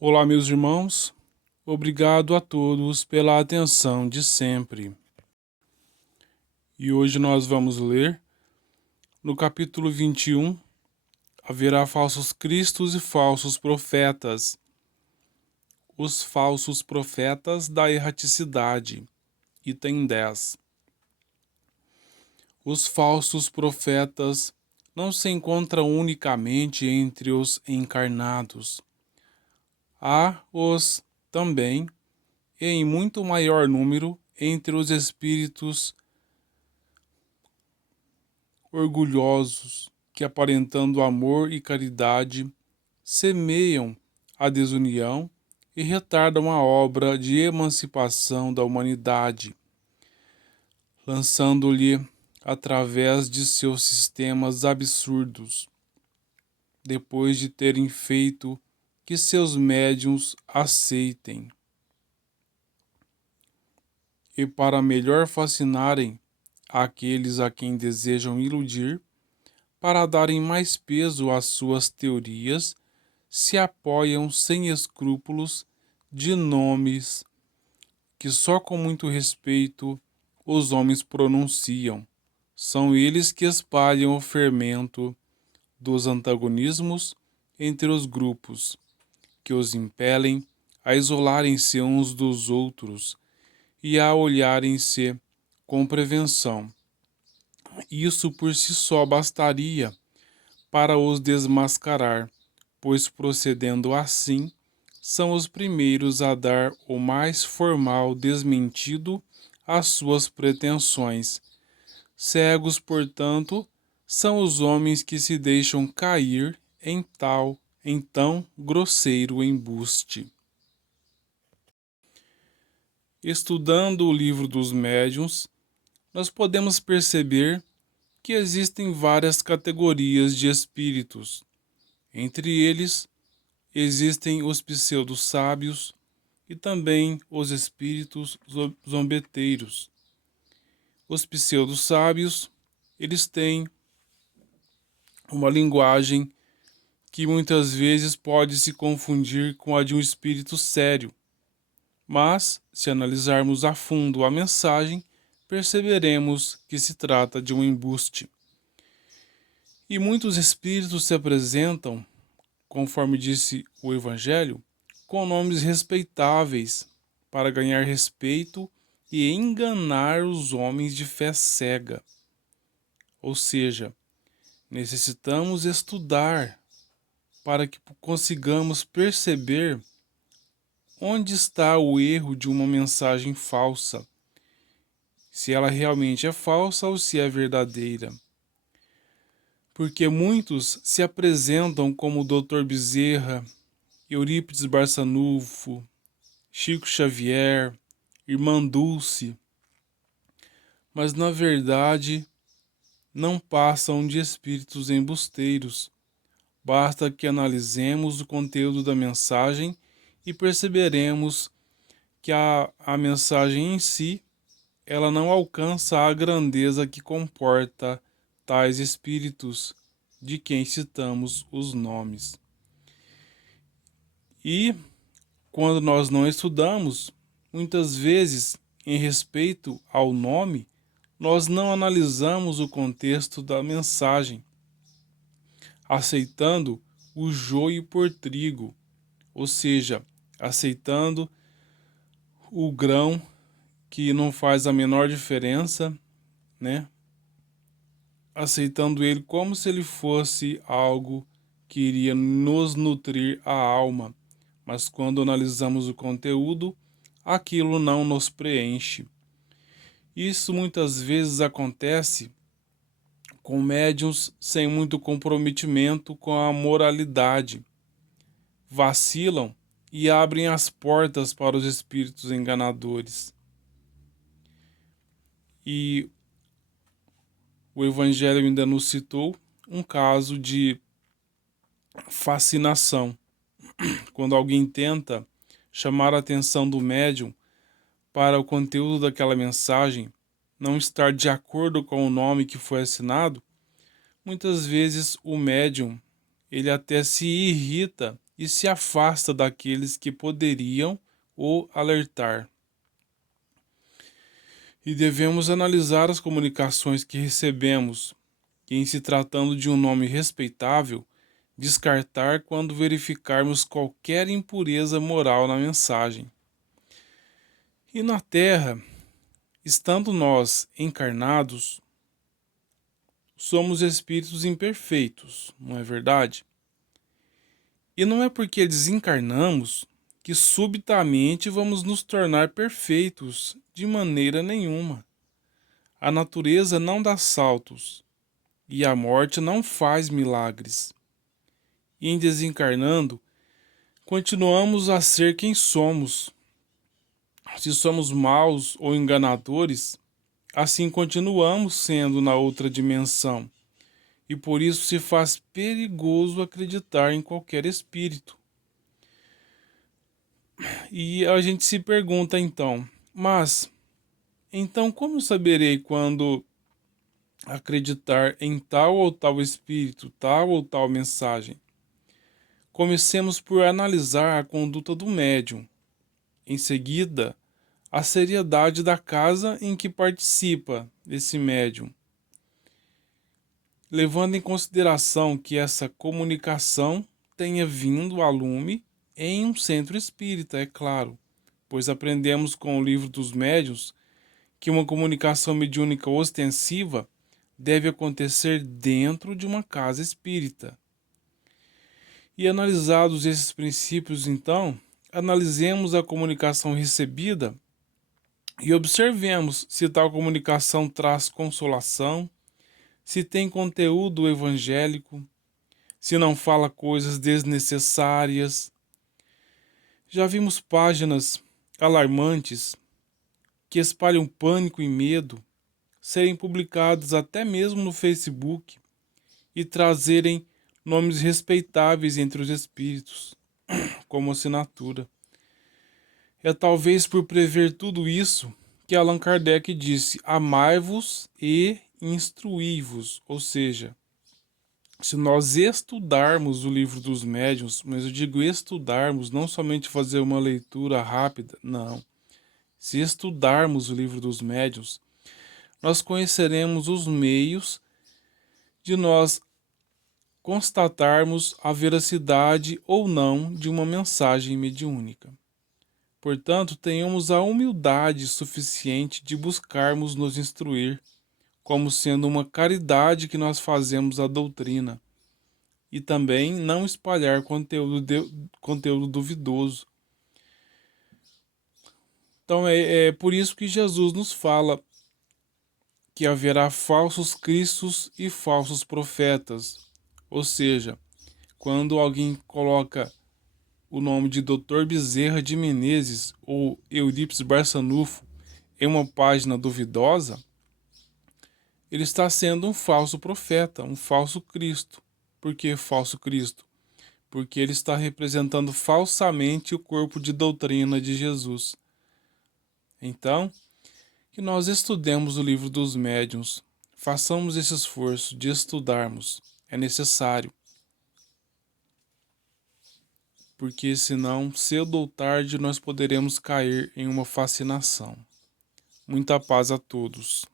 Olá, meus irmãos. Obrigado a todos pela atenção de sempre. E hoje nós vamos ler no capítulo 21, haverá falsos cristos e falsos profetas. Os falsos profetas da erraticidade. Item 10. Os falsos profetas não se encontram unicamente entre os encarnados. Há os também, e em muito maior número, entre os espíritos orgulhosos que, aparentando amor e caridade, semeiam a desunião e retardam a obra de emancipação da humanidade, lançando-lhe através de seus sistemas absurdos, depois de terem feito que seus médiuns aceitem. E para melhor fascinarem aqueles a quem desejam iludir, para darem mais peso às suas teorias, se apoiam sem escrúpulos de nomes que só com muito respeito os homens pronunciam. São eles que espalham o fermento dos antagonismos entre os grupos, que os impelem a isolarem-se uns dos outros e a olharem-se com prevenção. Isso por si só bastaria para os desmascarar, pois procedendo assim, são os primeiros a dar o mais formal desmentido às suas pretensões. Cegos, portanto, são os homens que se deixam cair em tão grosseiro embuste. Estudando o livro dos médiuns, nós podemos perceber que existem várias categorias de espíritos. Entre eles, existem os pseudo-sábios e também os espíritos zombeteiros. Os pseudo-sábios, eles têm uma linguagem que muitas vezes pode se confundir com a de um espírito sério. Mas, se analisarmos a fundo a mensagem, perceberemos que se trata de um embuste. E muitos espíritos se apresentam, conforme disse o Evangelho, com nomes respeitáveis, para ganhar respeito e enganar os homens de fé cega. Ou seja, necessitamos estudar para que consigamos perceber onde está o erro de uma mensagem falsa, se ela realmente é falsa ou se é verdadeira. Porque muitos se apresentam como Dr. Bezerra, Eurípides Barçanufo, Chico Xavier, Irmã Dulce, mas na verdade não passam de espíritos embusteiros. Basta que analisemos o conteúdo da mensagem e perceberemos que a mensagem em si, ela não alcança a grandeza que comporta tais espíritos de quem citamos os nomes. E, quando nós não estudamos, muitas vezes, em respeito ao nome, nós não analisamos o contexto da mensagem, aceitando o joio por trigo, ou seja, aceitando o grão que não faz a menor diferença, né? Aceitando ele como se ele fosse algo que iria nos nutrir a alma, mas quando analisamos o conteúdo, aquilo não nos preenche. Isso muitas vezes acontece com médiuns sem muito comprometimento com a moralidade. Vacilam e abrem as portas para os espíritos enganadores. E o Evangelho ainda nos citou um caso de fascinação, quando alguém tenta chamar a atenção do médium para o conteúdo daquela mensagem não estar de acordo com o nome que foi assinado, muitas vezes o médium ele até se irrita e se afasta daqueles que poderiam o alertar. E devemos analisar as comunicações que recebemos, e, em se tratando de um nome respeitável, descartar quando verificarmos qualquer impureza moral na mensagem. E na Terra, estando nós encarnados, somos espíritos imperfeitos, não é verdade? E não é porque desencarnamos que subitamente vamos nos tornar perfeitos, de maneira nenhuma. A natureza não dá saltos e a morte não faz milagres. E em desencarnando, continuamos a ser quem somos. Se somos maus ou enganadores, assim continuamos sendo na outra dimensão. E por isso se faz perigoso acreditar em qualquer espírito. E a gente se pergunta então, mas então como saberei quando acreditar em tal ou tal espírito, tal ou tal mensagem? Comecemos por analisar a conduta do médium. Em seguida, a seriedade da casa em que participa esse médium, levando em consideração que essa comunicação tenha vindo a lume em um centro espírita, é claro, pois aprendemos com o livro dos médiuns que uma comunicação mediúnica ostensiva deve acontecer dentro de uma casa espírita. E analisados esses princípios, então, analisemos a comunicação recebida e observemos se tal comunicação traz consolação, se tem conteúdo evangélico, se não fala coisas desnecessárias. Já vimos páginas alarmantes que espalham pânico e medo serem publicadas até mesmo no Facebook e trazerem nomes respeitáveis entre os espíritos, como assinatura. É talvez por prever tudo isso que Allan Kardec disse: amai-vos e instruí-vos, ou seja, se nós estudarmos o livro dos médiuns, mas eu digo estudarmos, não somente fazer uma leitura rápida, não. Se estudarmos o livro dos médiuns, nós conheceremos os meios de nós constatarmos a veracidade ou não de uma mensagem mediúnica. Portanto, tenhamos a humildade suficiente de buscarmos nos instruir, como sendo uma caridade que nós fazemos à doutrina, e também não espalhar conteúdo duvidoso. Então é por isso que Jesus nos fala que haverá falsos cristos e falsos profetas. Ou seja, quando alguém coloca o nome de Dr. Bezerra de Menezes ou Eurípides Barçanufo em uma página duvidosa, ele está sendo um falso profeta, um falso Cristo. Por que falso Cristo? Porque ele está representando falsamente o corpo de doutrina de Jesus. Então, que nós estudemos o livro dos médiuns, façamos esse esforço de estudarmos, é necessário. Porque senão, cedo ou tarde, nós poderemos cair em uma fascinação. Muita paz a todos.